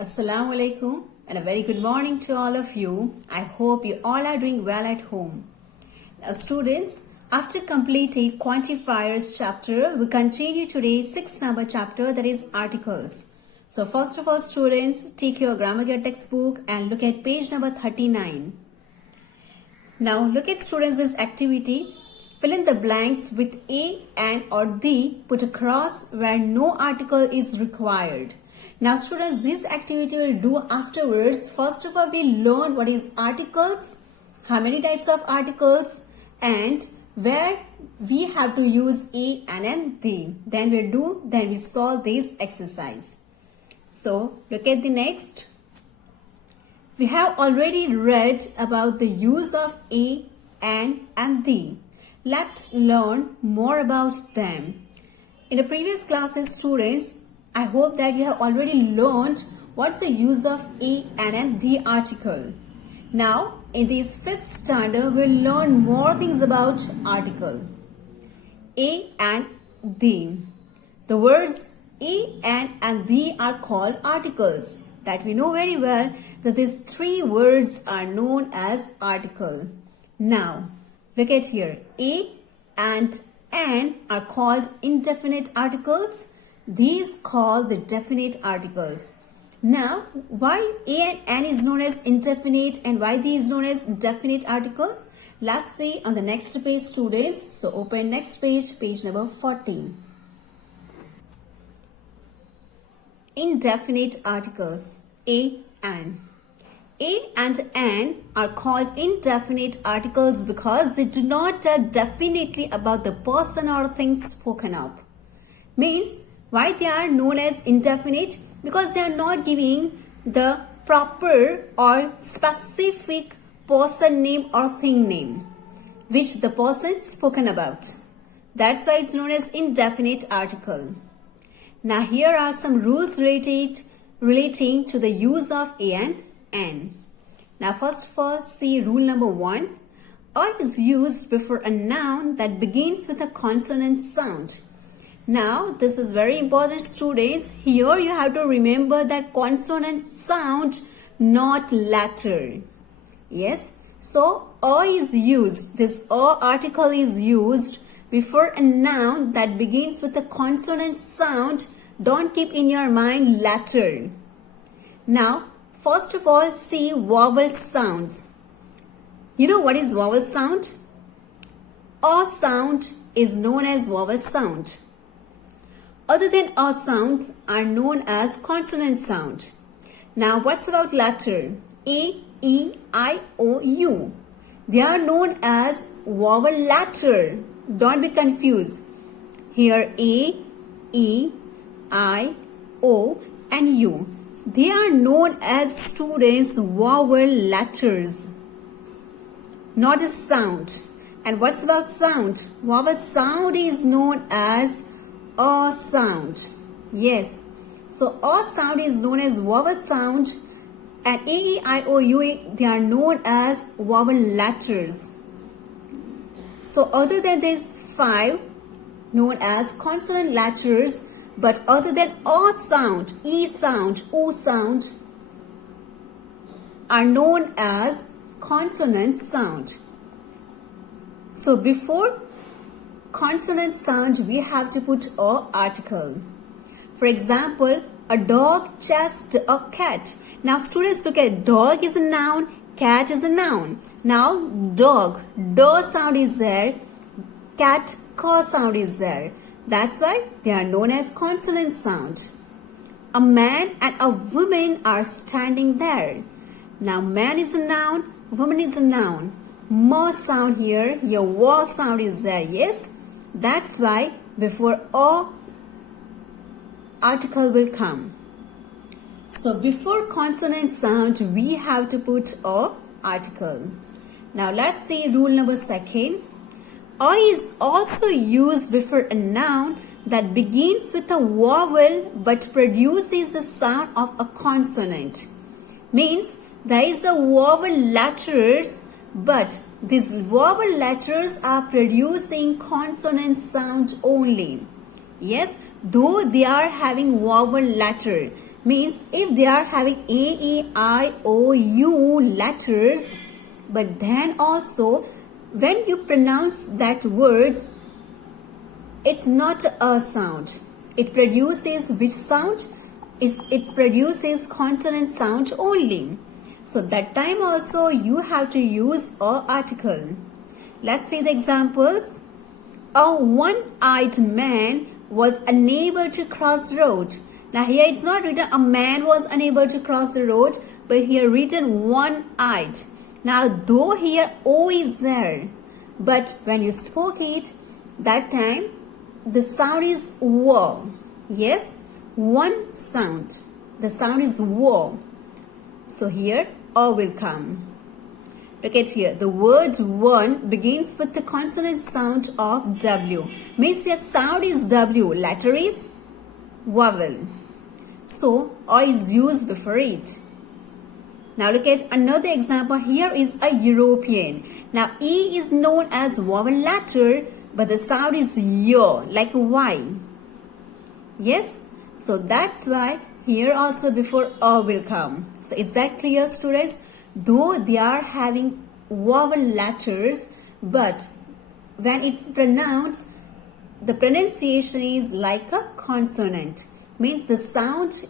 Assalamu alaikum and a very good morning to all of you. I hope you all are doing well at home. Now students, after completing quantifiers chapter, we continue today's 6th number chapter, that is articles. So first of all students, take your grammar gear textbook and look at page number 39. Now look at students this activity. Fill in the blanks with a, an or the, put a cross where no article is required. Now students, this activity we'll do afterwards. First of all, we'll learn what is articles, how many types of articles, and where we have to use a, an and the. Then we solve this exercise. So look at the next. We have already read about the use of a, an and the. Let's learn more about them. In the previous classes, students, I hope that you have already learned what's the use of a, an and the article. Now, in this 5th standard, we'll learn more things about article. A and the. The words a, an and the are called articles. That we know very well that these 3 words are known as article. Now, look at here. A and an are called indefinite articles. These called the definite articles. Now, why a and an is known as indefinite and why the is known as definite article? Let's see on the next page, students. So open next page, page number 14. Indefinite articles, a, an. A and an are called indefinite articles because they do not tell definitely about the person or thing spoken of. Means, why they are known as indefinite? Because they are not giving the proper or specific person name or thing name which the person spoken about. That's why it's known as indefinite article. Now here are some rules relating to the use of a and an. Now first of all, see rule number 1. A is used before a noun that begins with a consonant sound. Now this is very important, students. Here you have to remember that consonant sound, not letter. Yes. So a is used. This a article is used before a noun that begins with a consonant sound. Don't keep in your mind letter. Now first of all, see vowel sounds. You know what is vowel sound? A sound is known as vowel sound. Other than a sounds are known as consonant sound. Now what's about letter? A, E, I, O, U. They are known as vowel letter. Don't be confused. Here A, E, I, O and U. They are known as, students, vowel letters, not a sound. And what's about sound? Vowel sound is known as a sound. Yes. So a sound is known as vowel sound, and A, E, I, O, U, they are known as vowel letters. So other than these 5 known as consonant letters, but other than a sound, E sound, O sound are known as consonant sound. So before consonant sound, we have to put a article. For example, a dog chased a cat. Now students, look at dog is a noun, cat is a noun. Now dog, d sound is there, cat, k sound is there. That's why they are known as consonant sound. A man and a woman are standing there. Now man is a noun, woman is a noun. M sound here, your w sound is there. Yes. That's why before a article will come. So before consonant sound, we have to put a article. Now let's see rule number 2. A is also used before a noun that begins with a vowel but produces the sound of a consonant. Means there is a vowel letters, but these vowel letters are producing consonant sound only. Yes, though they are having vowel letter, Means if they are having A, E, I, O, U letters, but then also when you pronounce that words, it's not a sound. It produces which sound? It produces consonant sound only. So that time also you have to use a article. Let's see the examples. A one-eyed man was unable to cross the road. Now here it's not written a man was unable to cross the road, but here written one-eyed. Now though here O is there, but when you spoke it, that time the sound is wo. Yes, one sound. The sound is wo. So here O will come. Look at here. The word one begins with the consonant sound of W. Means your sound is W. Letter is vowel. So O is used before it. Now look at another example. Here is a European. Now E is known as vowel letter, but the sound is yo, like Y. Yes? So that's why here also before O will come. So is that clear, students? Though they are having vowel letters, but when it's pronounced, the pronunciation is like a consonant. Means the sound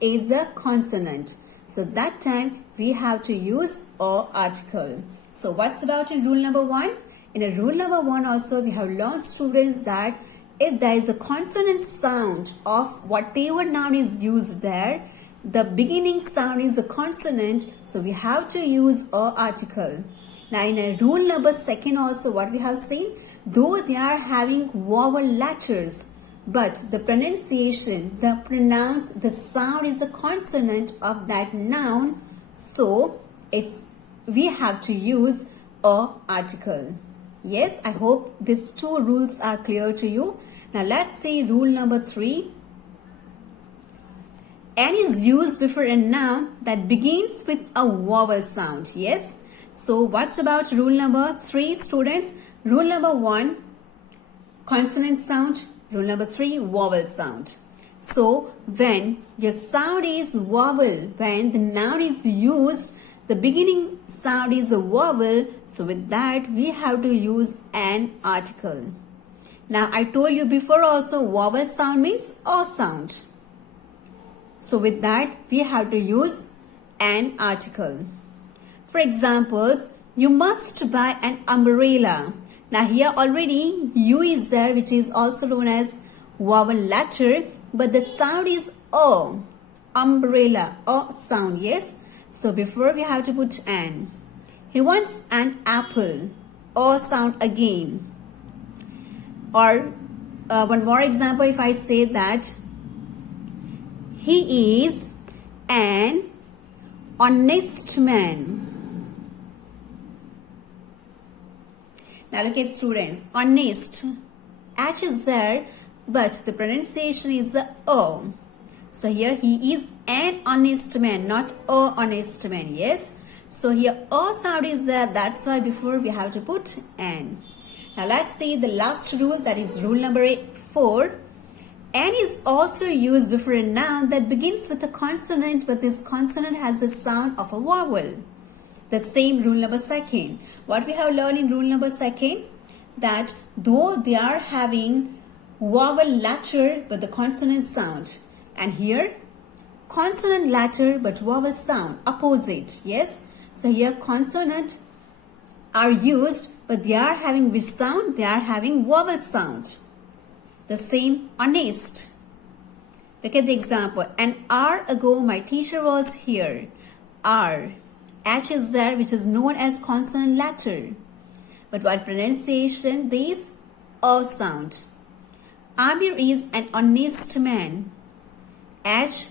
is a consonant. So that time we have to use O article. So what's about in rule number 1? In a rule number 1 also we have learned, students, that if there is a consonant sound of whatever noun is used there, the beginning sound is a consonant, so we have to use a article. Now in a rule number 2 also what we have seen, though they are having vowel letters, but the pronunciation, the sound is a consonant of that noun, so we have to use a article. Yes, I hope these 2 rules are clear to you. Now let's see rule number 3. N is used before a noun that begins with a vowel sound. Yes. So what's about rule number 3, students? Rule number 1, consonant sound. Rule number 3, vowel sound. So when your sound is vowel, when the noun is used, the beginning sound is a vowel. So with that we have to use an article. Now I told you before also vowel sound means O sound. So with that we have to use an article. For examples, you must buy an umbrella. Now here already U is there, which is also known as vowel letter, but the sound is O. Umbrella, O sound, yes. So before we have to put an. He wants an apple, O sound again. Or one more example, if I say that he is an honest man. Now look at, students, honest. H is there, but the pronunciation is the O. So here he is an honest man, not a honest man. Yes. So here O sound is there. That's why before we have to put an. Now let's see the last rule, that is rule number 4. N is also used before a noun that begins with a consonant, but this consonant has the sound of a vowel. The same rule number 2. What we have learned in rule number 2, that though they are having vowel letter but the consonant sound, and here consonant letter but vowel sound, opposite. Yes. So here consonant are used, but they are having which sound? They are having vowel sound. The same honest. Look at the example. An hour ago my teacher was here. R. H is there, which is known as consonant letter. But what pronunciation? This O sound. Amir is an honest man. H,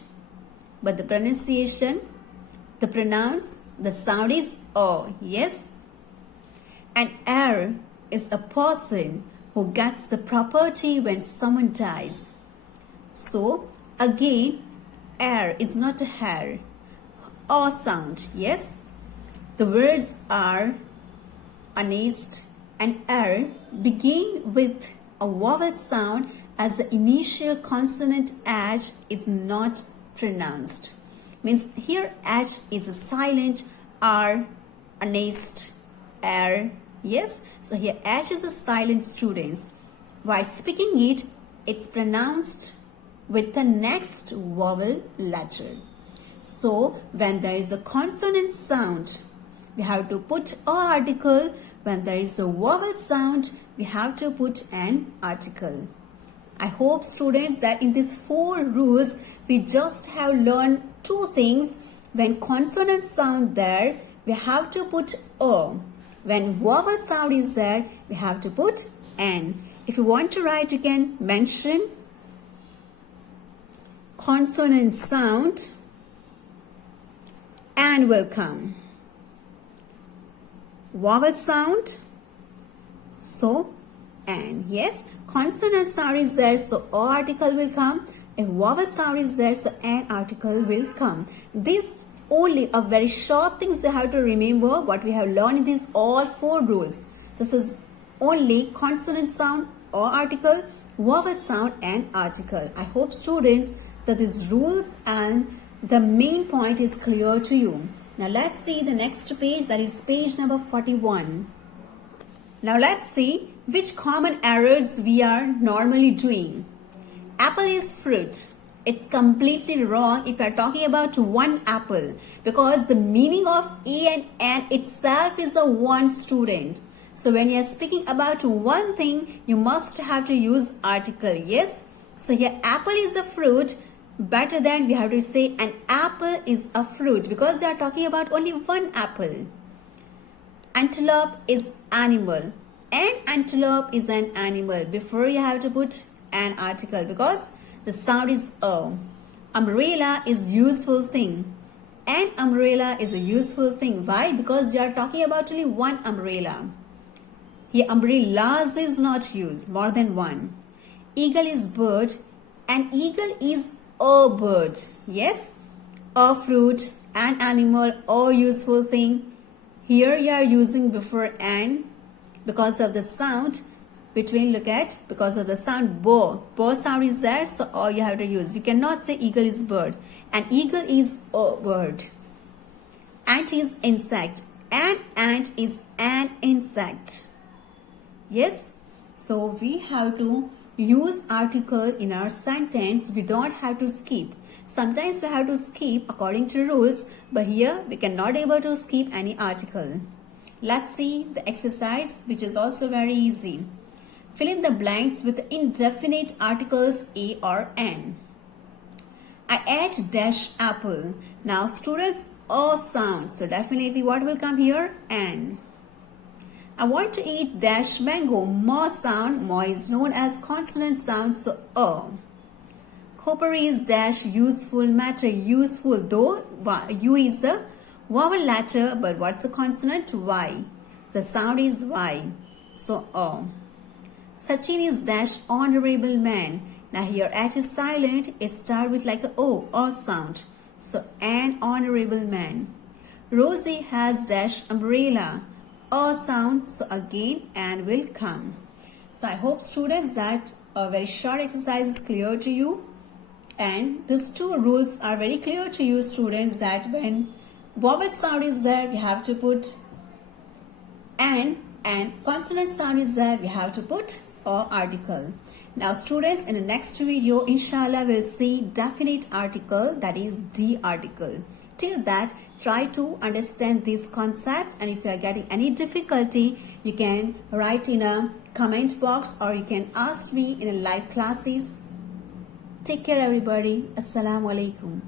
but the pronunciation, the sound is O. Yes. An heir is a person who gets the property when someone dies. So again, heir is not a hair. O sound. Yes. The words are honest and heir begin with a vowel sound, as the initial consonant H is not pronounced. Means here H is a silent, R a nest, R. Yes, so here H is a silent, students. While speaking it, it's pronounced with the next vowel letter. So when there is a consonant sound, we have to put a article. When there is a vowel sound, we have to put an article. I hope, students, that in these 4 rules, we just have learned 2 things. When consonant sound there, we have to put a. When vowel sound is there, we have to put an. If you want to write, you can mention consonant sound and will come. Vowel sound, so and. Yes, consonant sound is there, so a article will come. If vowel sound is there, so an article will come. This only a very short things you have to remember what we have learned in these all 4 rules. This is only consonant sound or article, vowel sound and article. I hope, students, that these rules and the main point is clear to you. Now let's see the next page, that is page number 41. Now let's see which common errors we are normally doing. Apple is fruit. It's completely wrong if you are talking about one apple, because the meaning of A and N itself is a one, student. So when you are speaking about one thing, you must have to use article. Yes. So here apple is a fruit. Better than we have to say an apple is a fruit, because we are talking about only one apple. Antelope is animal. An antelope is an animal. Before you have to put an article, because the sound is a. Umbrella is useful thing. An umbrella is a useful thing. Why? Because you are talking about only one umbrella. Here umbrellas is not used, more than one. Eagle is bird. An eagle is a bird. Yes, a fruit, an animal, a useful thing. Here you are using before an because of the sound between, look at, because of the sound bo. Bo sound is there, so all you have to use. You cannot say eagle is bird. An eagle is a bird. Ant is insect. An ant is an insect. Yes, so we have to use article in our sentence. We don't have to skip. Sometimes we have to skip according to rules, but here we cannot able to skip any article. Let's see the exercise, which is also very easy. Fill in the blanks with indefinite articles A or N. I ate dash apple. Now students, O sound. So definitely what will come here? N. I want to eat dash mango. Mo sound. Mo is known as consonant sound. So O. Copper is dash useful matter. Useful, though U is a vowel letter, but what's the consonant? Y. The sound is Y. So O. Sachin is dash honorable man. Now here H is silent. It starts with like a O sound. So an honorable man. Rosie has dash umbrella. O sound. So again an will come. So I hope, students, that a very short exercise is clear to you. And these 2 rules are very clear to you, students, that when vowel sound is there, we have to put an, and consonant sound is there, we have to put a article. Now students, in the next video, inshallah, we'll see definite article, that is the article. Till that, try to understand this concept, and if you are getting any difficulty, you can write in a comment box or you can ask me in a live classes. Take care, everybody. Assalamu alaikum.